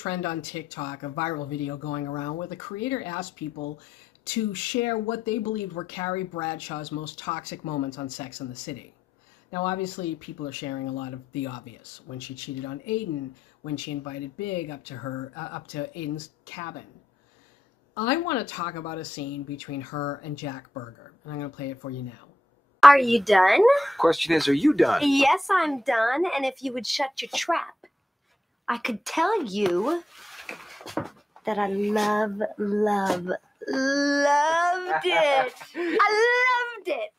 trend on TikTok, a viral video going around where the creator asked people to share what they believed were Carrie Bradshaw's most toxic moments on Sex and the City. Now, obviously, people are sharing a lot of the obvious. When she cheated on Aiden, when she invited Big up to Aiden's cabin. I want to talk about a scene between her and Jack Berger, and I'm going to play it for you now. Are you done? Question is, are you done? Yes, I'm done. And if you would shut your trap, I could tell you that I loved it. I loved it.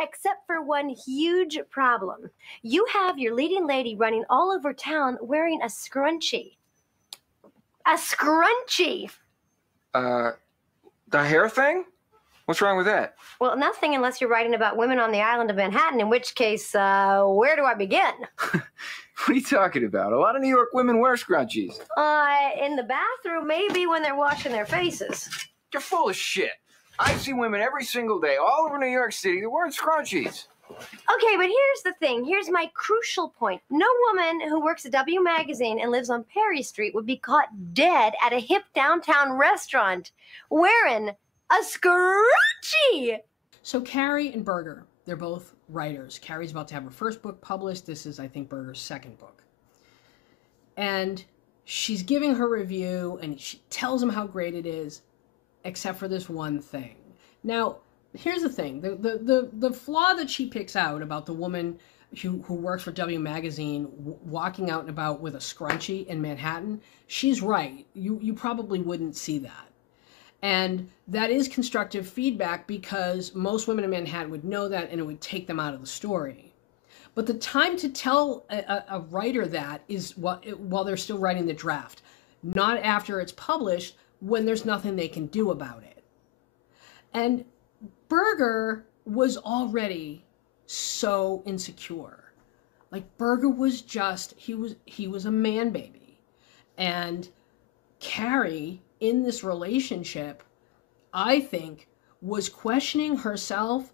Except for one huge problem. You have your leading lady running all over town wearing a scrunchie. A scrunchie. The hair thing? What's wrong with that? Well, nothing unless you're writing about women on the island of Manhattan, in which case, where do I begin? What are you talking about? A lot of New York women wear scrunchies. In the bathroom, maybe when they're washing their faces. You're full of shit. I see women every single day all over New York City that wear scrunchies. Okay, but here's the thing. Here's my crucial point. No woman who works at W Magazine and lives on Perry Street would be caught dead at a hip downtown restaurant wearing a scrunchie. So Carrie and Berger, they're both writers. Carrie's about to have her first book published. This is, I think, Berger's second book. And she's giving her review, and she tells him how great it is, except for this one thing. Now, here's the thing. The flaw that she picks out about the woman who works for W Magazine walking out and about with a scrunchie in Manhattan, she's right. You probably wouldn't see that. And that is constructive feedback because most women in Manhattan would know that and it would take them out of the story. But the time to tell a writer that is while they're still writing the draft, not after it's published when there's nothing they can do about it. And Berger was already so insecure. Like Berger was just, he was a man baby. And Carrie, in this relationship, I think, was questioning herself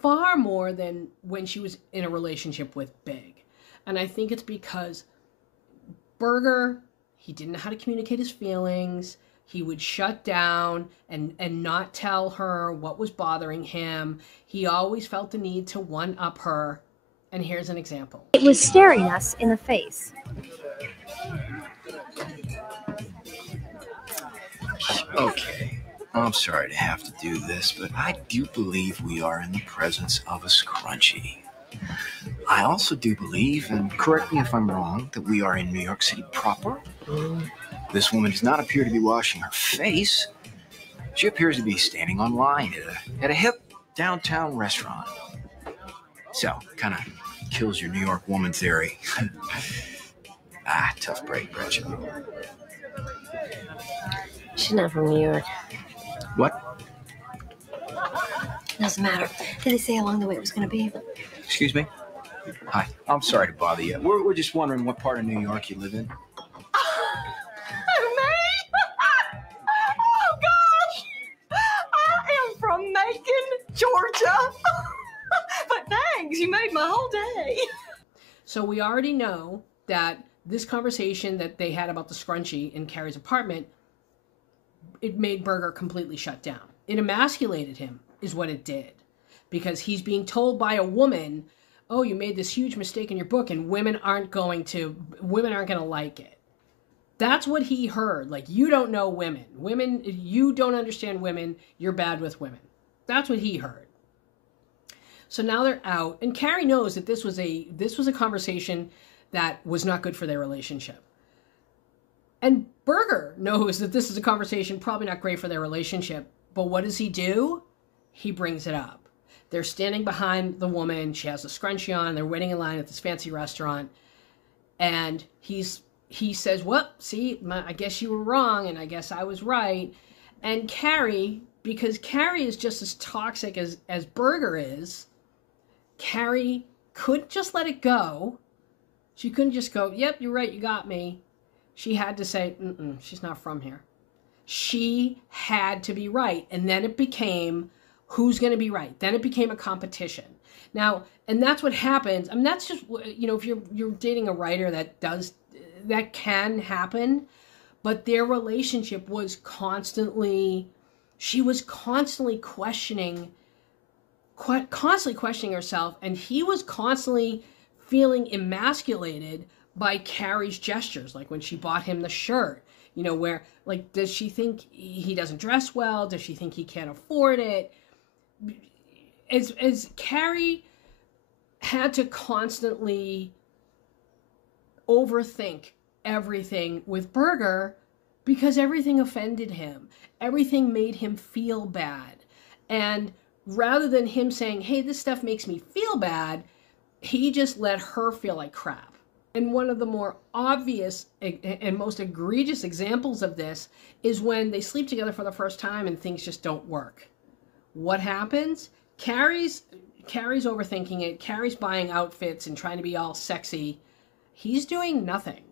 far more than when she was in a relationship with Big. And I think it's because Berger, he didn't know how to communicate his feelings. He would shut down and not tell her what was bothering him. He always felt the need to one-up her. And here's an example. It was staring us in the face. Okay, I'm sorry to have to do this, but I do believe we are in the presence of a scrunchie. I also do believe, and correct me if I'm wrong, that we are in New York City proper. This woman does not appear to be washing her face. She appears to be standing on line at a hip downtown restaurant. So, kind of kills your New York woman theory. Tough break, Bradshaw. She's not from New York. What? Doesn't matter. Did they say how long the wait was going to be? Excuse me? Hi, I'm sorry to bother you. We're just wondering what part of New York you live in. Oh, gosh! I am from Macon, Georgia. But thanks, you made my whole day. So we already know that this conversation that they had about the scrunchie in Carrie's apartment, it made Berger completely shut down. It emasculated him, is what it did. Because he's being told by a woman, oh, you made this huge mistake in your book and women aren't going to like it. That's what he heard. Like, you don't know women. Women, you don't understand women. You're bad with women. That's what he heard. So now they're out. And Carrie knows that this was a conversation that was not good for their relationship. And Berger knows that this is a conversation probably not great for their relationship. But what does he do? He brings it up. They're standing behind the woman. She has a scrunchie on. They're waiting in line at this fancy restaurant. And he says, well, see, I guess you were wrong, and I guess I was right. And Carrie, because Carrie is just as toxic as Berger is, Carrie couldn't just let it go. She couldn't just go, yep, you're right, you got me. She had to say, she's not from here. She had to be right. And then it became, who's going to be right? Then it became a competition. Now, and that's what happens. I mean, that's just, if you're dating a writer that can happen. but their relationship was constantly, she was constantly questioning herself, and he was constantly feeling emasculated by Carrie's gestures, like when she bought him the shirt, you know, where, like, does she think he doesn't dress well? Does she think he can't afford it? As Carrie had to constantly overthink everything with Berger, because everything offended him. Everything made him feel bad. And rather than him saying, hey, this stuff makes me feel bad, he just let her feel like crap. And one of the more obvious and most egregious examples of this is when they sleep together for the first time and things just don't work. What happens? Carrie's overthinking it. Carrie's buying outfits and trying to be all sexy. He's doing nothing,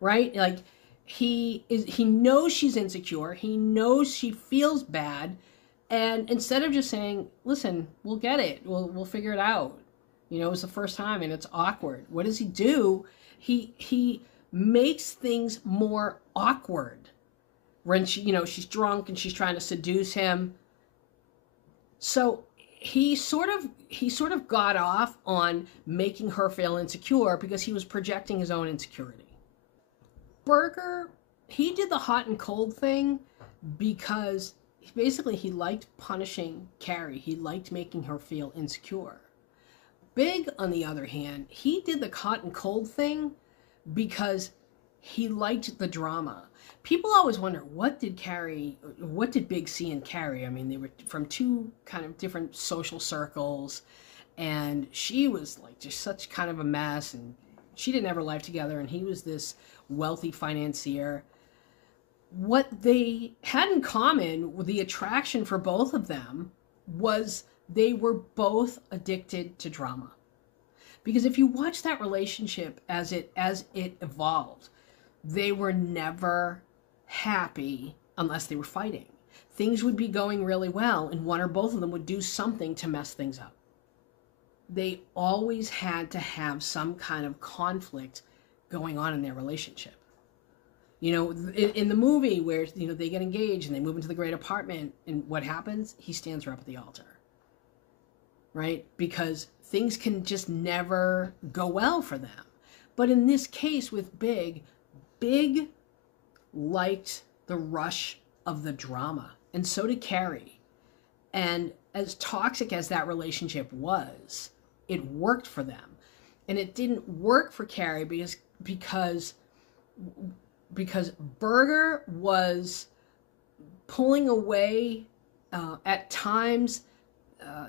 right? Like, he knows she's insecure. He knows she feels bad. And instead of just saying, listen, we'll get it. We'll figure it out. You know, it was the first time and it's awkward. What does he do? He makes things more awkward when she's drunk and she's trying to seduce him. So he sort of got off on making her feel insecure because he was projecting his own insecurity. Berger, he did the hot and cold thing because basically he liked punishing Carrie. He liked making her feel insecure. Big, on the other hand, he did the hot and cold thing because he liked the drama. People always wonder, what did Big see in Carrie? I mean, they were from two kind of different social circles, and she was like just such kind of a mess, and she didn't have her life together, and he was this wealthy financier. What they had in common with the attraction for both of them was they were both addicted to drama. Because if you watch that relationship as it evolved, they were never happy unless they were fighting. Things would be going really well, and one or both of them would do something to mess things up. They always had to have some kind of conflict going on in their relationship. You know, in the movie where, you know, they get engaged and they move into the great apartment, and what happens? He stands her up at the altar. Right? Because things can just never go well for them. But in this case with Big liked the rush of the drama, and so did Carrie. And as toxic as that relationship was, it worked for them. And it didn't work for Carrie because Berger was pulling away at times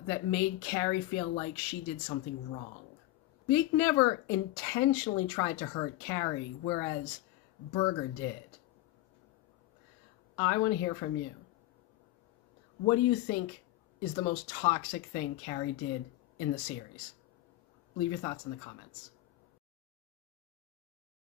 that made Carrie feel like she did something wrong. Big never intentionally tried to hurt Carrie, whereas Berger did. I want to hear from you. What do you think is the most toxic thing Carrie did in the series? Leave your thoughts in the comments.